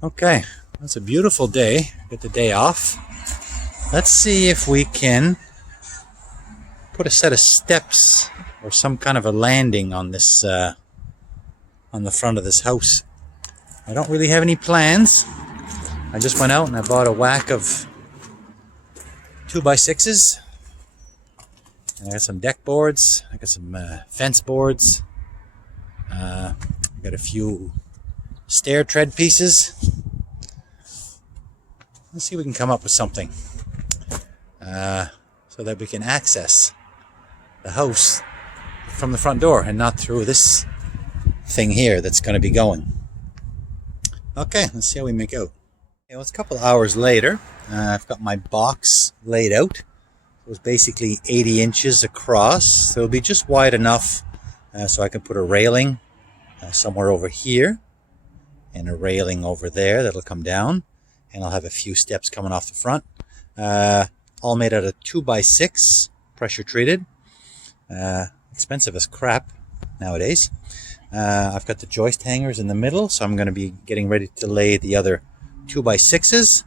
Okay, it's a beautiful day. Get the day off. Let's see if we can put a set of steps or some kind of a landing on this on the front of this house. I don't really have any plans. I just went out and I bought a whack of 2x6s. I got some deck boards. I got some fence boards. I got a few stair tread pieces. Let's see if we can come up with something so that we can access the house from the front door and not through this thing here that's going to be going. Okay, let's see how we make out. Okay, well, it's a couple hours later. I've got my box laid out. It was basically 80 inches across, so it'll be just wide enough so I can put a railing somewhere over here and a railing over there that'll come down, and I'll have a few steps coming off the front. All made out of 2x6, pressure treated. Expensive as crap nowadays. I've got the joist hangers in the middle, so I'm going to be getting ready to lay the other 2x6s.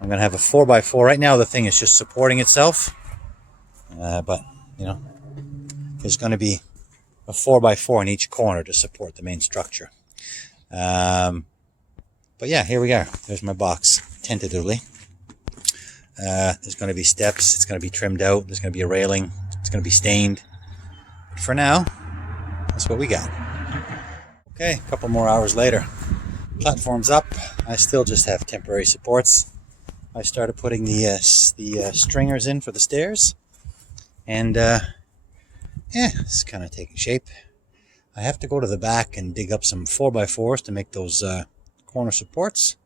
I'm going to have a 4x4. Right now the thing is just supporting itself, but you know, there's going to be a 4x4 in each corner to support the main structure. But yeah, here we are. There's my box, tentatively. There's going to be steps. It's going to be trimmed out. There's going to be a railing. It's going to be stained. But for now, that's what we got. Okay, a couple more hours later. Platform's up. I still just have temporary supports. I started putting the stringers in for the stairs. And yeah, it's kind of taking shape. I have to go to the back and dig up some 4x4s to make those corner supports.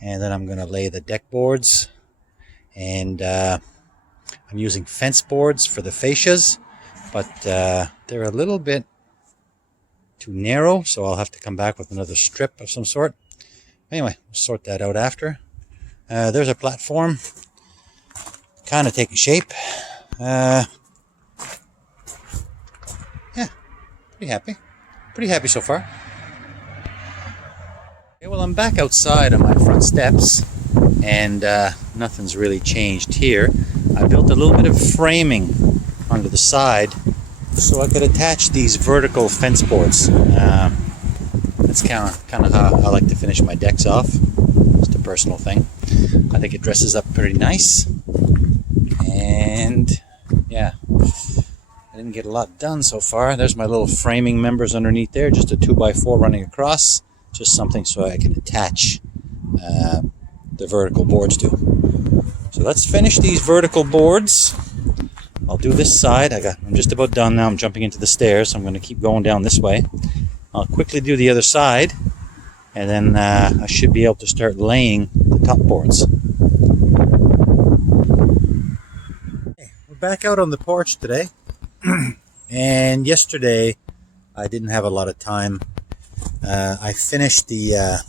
And then I'm going to lay the deck boards. And I'm using fence boards for the fascias, but they're a little bit too narrow, so I'll have to come back with another strip of some sort. Anyway, we'll sort that out after. There's a platform, kind of taking shape. Yeah, pretty happy so far. Okay, well, I'm back outside on my front steps, and nothing's really changed here. I built a little bit of framing onto the side so I could attach these vertical fence boards. That's kind of how I like to finish my decks off. Just a personal thing. I think it dresses up pretty nice. And yeah, I didn't get a lot done so far. There's my little framing members underneath there, just a 2x4 running across. Just something so I can attach the vertical boards to. So let's finish these vertical boards. I'll do this side. I'm just about done now. I'm jumping into the stairs, so I'm going to keep going down this way. I'll quickly do the other side, and then I should be able to start laying the top boards. Okay, we're back out on the porch today. And yesterday I didn't have a lot of time. I finished the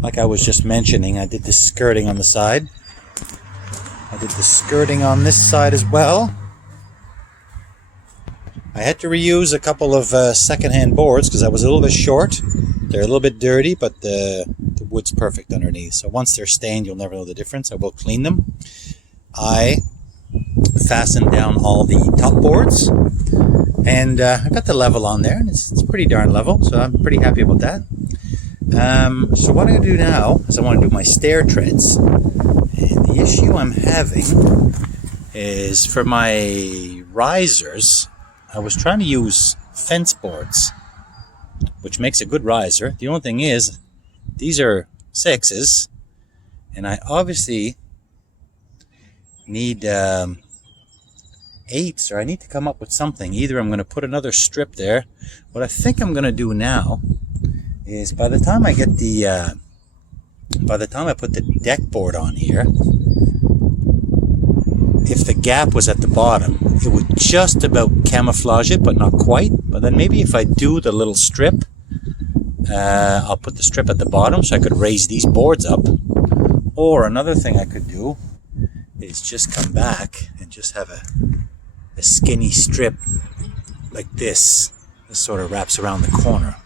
like I was just mentioning, I did the skirting on the side. I did the skirting on this side as well. I had to reuse a couple of second-hand boards because I was a little bit short. They're a little bit dirty, but the wood's perfect underneath. So once they're stained, you'll never know the difference. I will clean them. I fastened down all the top boards, and I got the level on there, and it's pretty darn level, so I'm pretty happy about that. So what I'm going to do now is I want to do my stair treads. And the issue I'm having is for my risers, I was trying to use fence boards, which makes a good riser. The only thing is, these are 6s, and I obviously need 8s, or I need to come up with something. Either I'm going to put another strip there. What I think I'm going to do now is by the time I put the deck board on here, if the gap was at the bottom, it would just about camouflage it, but not quite. But then maybe if I do the little strip, I'll put the strip at the bottom so I could raise these boards up. Or another thing I could do is just come back and just have a skinny strip like this. This sort of wraps around the corner.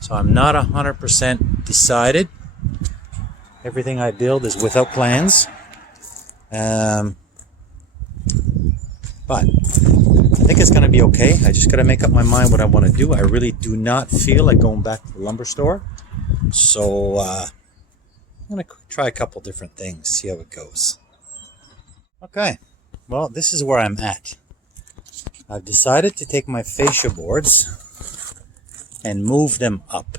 So I'm not 100% decided. Everything I build is without plans. But I think it's going to be okay. I just got to make up my mind what I want to do. I really do not feel like going back to the lumber store. So I'm going to try a couple different things, see how it goes. Okay, well, this is where I'm at. I've decided to take my fascia boards and move them up.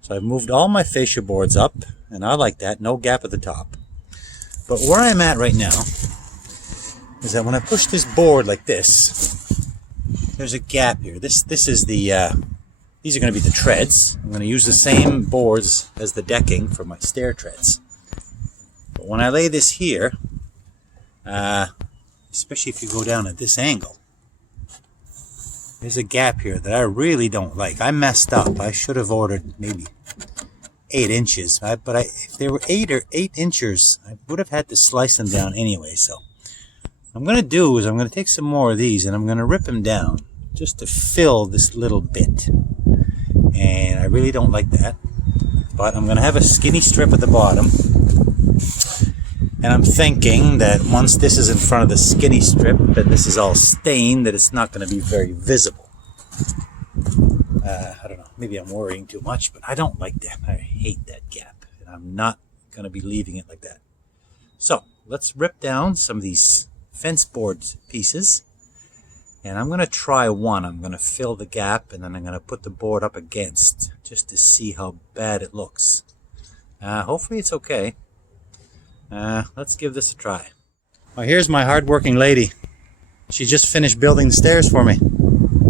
So I've moved all my fascia boards up, and I like that, no gap at the top. But where I'm at right now is that when I push this board like this, there's a gap here. This is the, these are going to be the treads. I'm going to use the same boards as the decking for my stair treads. But when I lay this here, especially if you go down at this angle, there's a gap here that I really don't like. I messed up. I should have ordered maybe 8 inches, but if they were 8 inches, I would have had to slice them down anyway. So what I'm going to do is I'm going to take some more of these and I'm going to rip them down just to fill this little bit. And I really don't like that, but I'm going to have a skinny strip at the bottom. And I'm thinking that once this is in front of the skinny strip and this is all stained, that it's not going to be very visible. I don't know, maybe I'm worrying too much, but I don't like that. I hate that gap, and I'm not going to be leaving it like that. So let's rip down some of these fence board pieces, and I'm going to try one. I'm going to fill the gap, and then I'm going to put the board up against just to see how bad it looks. Hopefully it's okay. Let's give this a try. Well, here's my hard-working lady. She just finished building the stairs for me.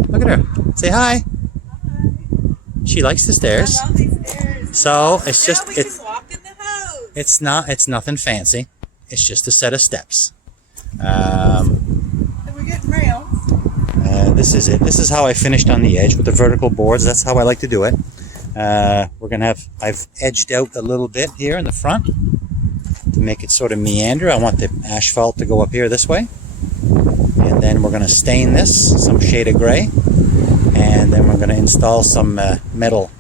Look at her. Say hi. Hi. She likes the stairs. I love these stairs. So it's just we can walk in the house. It's nothing fancy. It's just a set of steps. And we're getting rails. This is it. This is how I finished on the edge with the vertical boards. That's how I like to do it. I've edged out a little bit here in the front to make it sort of meander. I want the asphalt to go up here this way. And then we're going to stain this some shade of gray. And then we're going to install some metal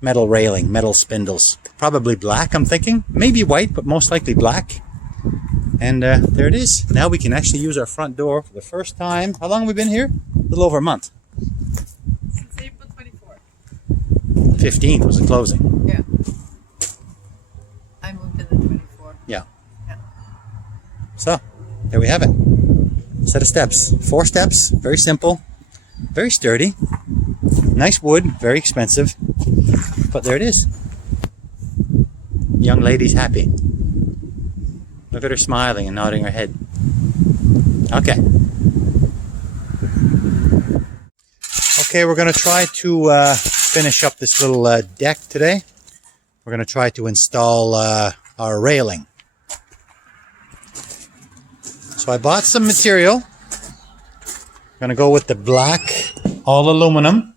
railing, metal spindles. Probably black, I'm thinking. Maybe white, but most likely black. And there it is. Now we can actually use our front door for the first time. How long have we been here? A little over a month. Since April 24th. 15th was the closing. Yeah. I moved in the 24th. Yeah. Yeah. So, there we have it. Set of steps. 4 steps. Very simple. Very sturdy. Nice wood. Very expensive. But there it is. Young lady's happy. Look at her smiling and nodding her head. Okay. Okay, we're going to try to finish up this little deck today. We're going to try to install our railing. So I bought some material. I'm going to go with the black all aluminum.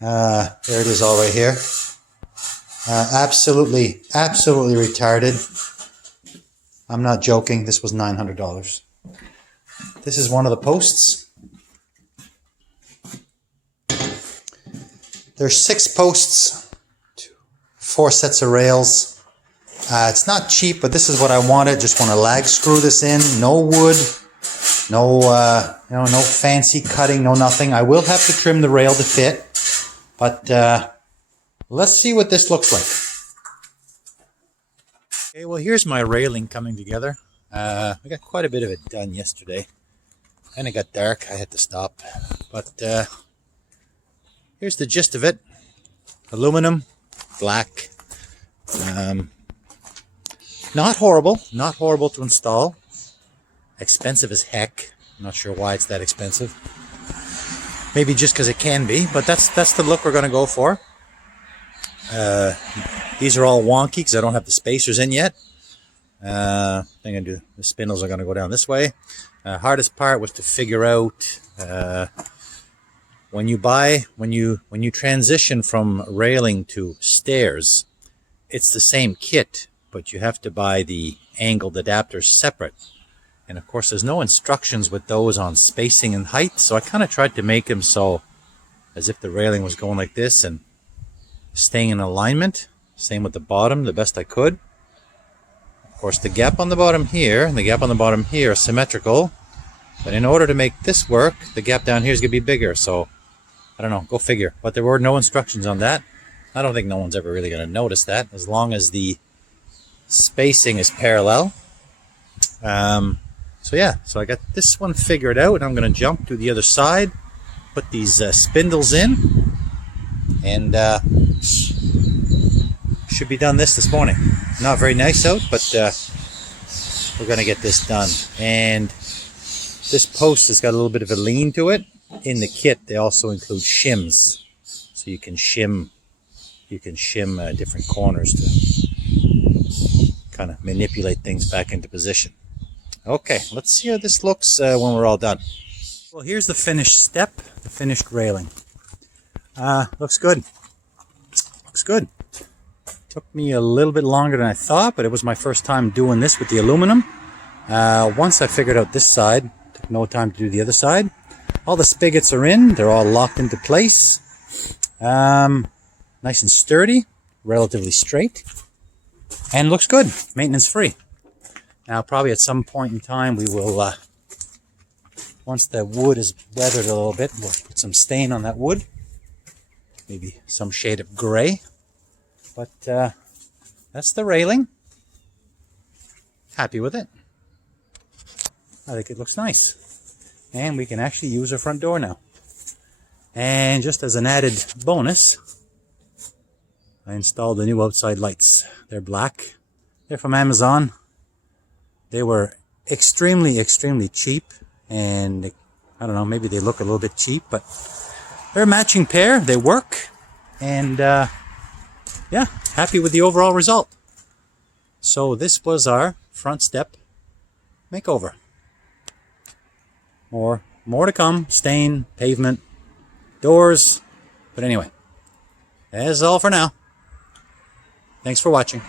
There it is all right here. Absolutely retarded. I'm not joking. This was $900. This is one of the posts. There's 6 posts, 4 sets of rails. It's not cheap, but this is what I wanted. Just want to lag screw this in. No wood, no fancy cutting, no nothing. I will have to trim the rail to fit, but let's see what this looks like. Okay, well, here's my railing coming together. I got quite a bit of it done yesterday. And it got dark. I had to stop. But here's the gist of it. Aluminum, black. Not horrible. Not horrible to install. Expensive as heck. I'm not sure why it's that expensive. Maybe just because it can be. But that's the look we're going to go for. These are all wonky because I don't have the spacers in yet. I think the spindles are going to go down this way. Hardest part was to figure out when you transition from railing to stairs, it's the same kit, but you have to buy the angled adapters separate. And of course, there's no instructions with those on spacing and height, so I kind of tried to make them so as if the railing was going like this and staying in alignment. Same with the bottom, the best I could. Of course, the gap on the bottom here and the gap on the bottom here are symmetrical. But in order to make this work, the gap down here is going to be bigger. So, I don't know, go figure. But there were no instructions on that. I don't think no one's ever really going to notice that, as long as the spacing is parallel. So yeah, so I got this one figured out. I'm going to jump to the other side, put these spindles in, and should be done this morning. Not very nice out, but we're going to get this done. And this post has got a little bit of a lean to it. In the kit, they also include shims, so you can shim different corners to kind of manipulate things back into position. Okay, let's see how this looks when we're all done. Well, here's the finished step, the finished railing. Looks good. Looks good. Took me a little bit longer than I thought, but it was my first time doing this with the aluminum. Once I figured out this side, took no time to do the other side. All the spigots are in, they're all locked into place. Nice and sturdy, relatively straight, and looks good, maintenance free. Now probably at some point in time we will, once the wood is weathered a little bit, we'll put some stain on that wood, maybe some shade of gray. But that's the railing. Happy with it. I think it looks nice. And we can actually use our front door now. And just as an added bonus, I installed the new outside lights. They're black. They're from Amazon. They were extremely, extremely cheap. And I don't know, maybe they look a little bit cheap, but they're a matching pair. They work. And yeah, happy with the overall result. So this was our front step makeover. More to come. Stain, pavement, doors. But anyway, that's all for now. Thanks for watching.